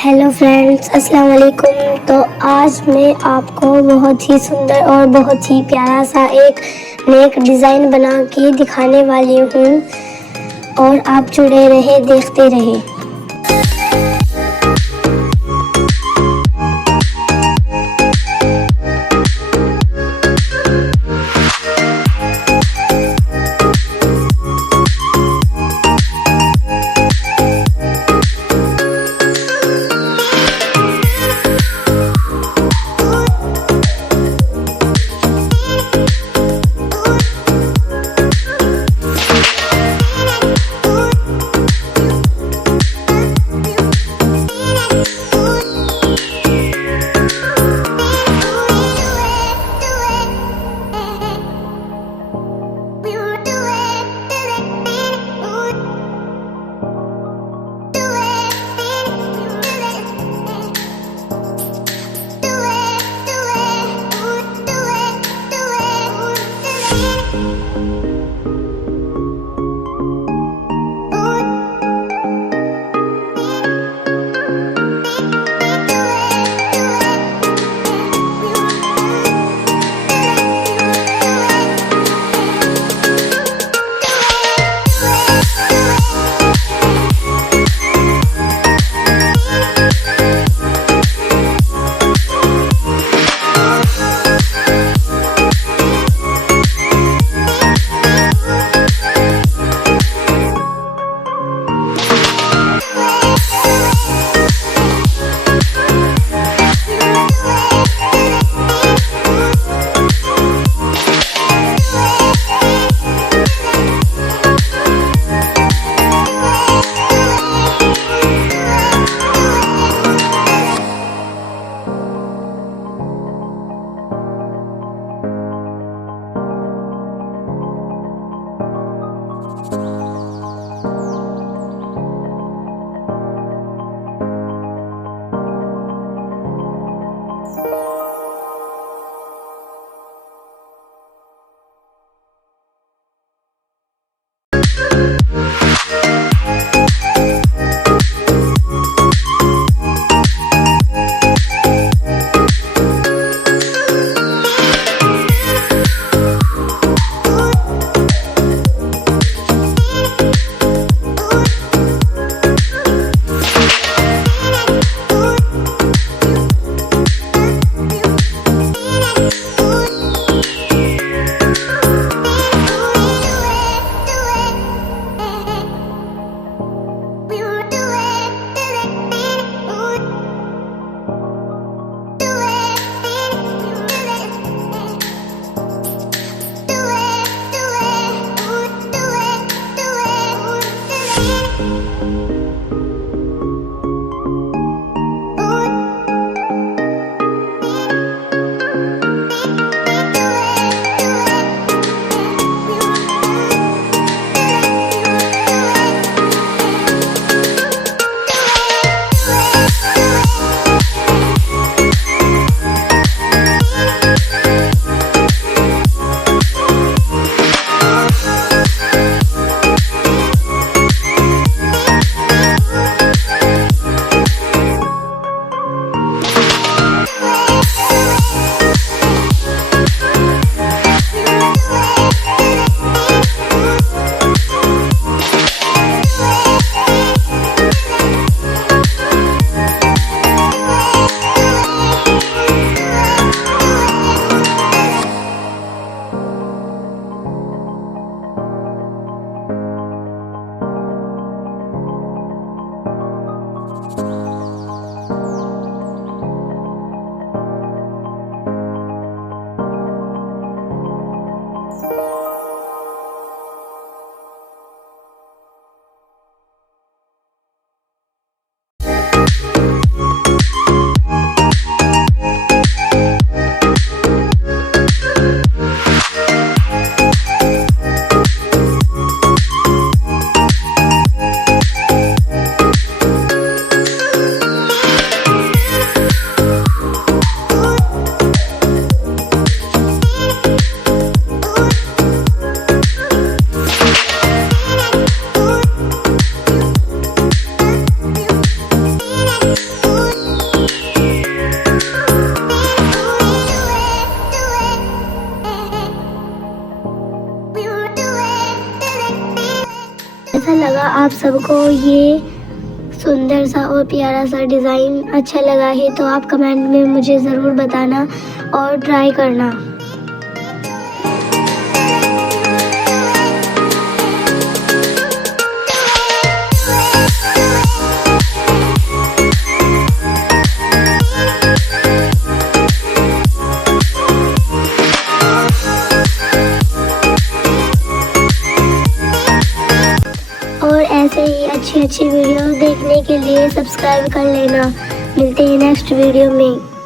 Hello friends, अस्सलाम वालेकुम। तो आज मैं आपको बहुत ही सुंदर और बहुत ही प्यारा सा एक नेक डिज़ाइन बना के दिखाने वाली हूँ और आप जुड़े रहे, देखते रहे। कैसा लगा आप सबको ये सुंदर सा और प्यारा सा डिज़ाइन अच्छा लगा है तो आप कमेंट में मुझे ज़रूर बताना और ट्राई करना। और ऐसे ही अच्छी वीडियो देखने के लिए सब्सक्राइब कर लेना। मिलते हैं नेक्स्ट वीडियो में।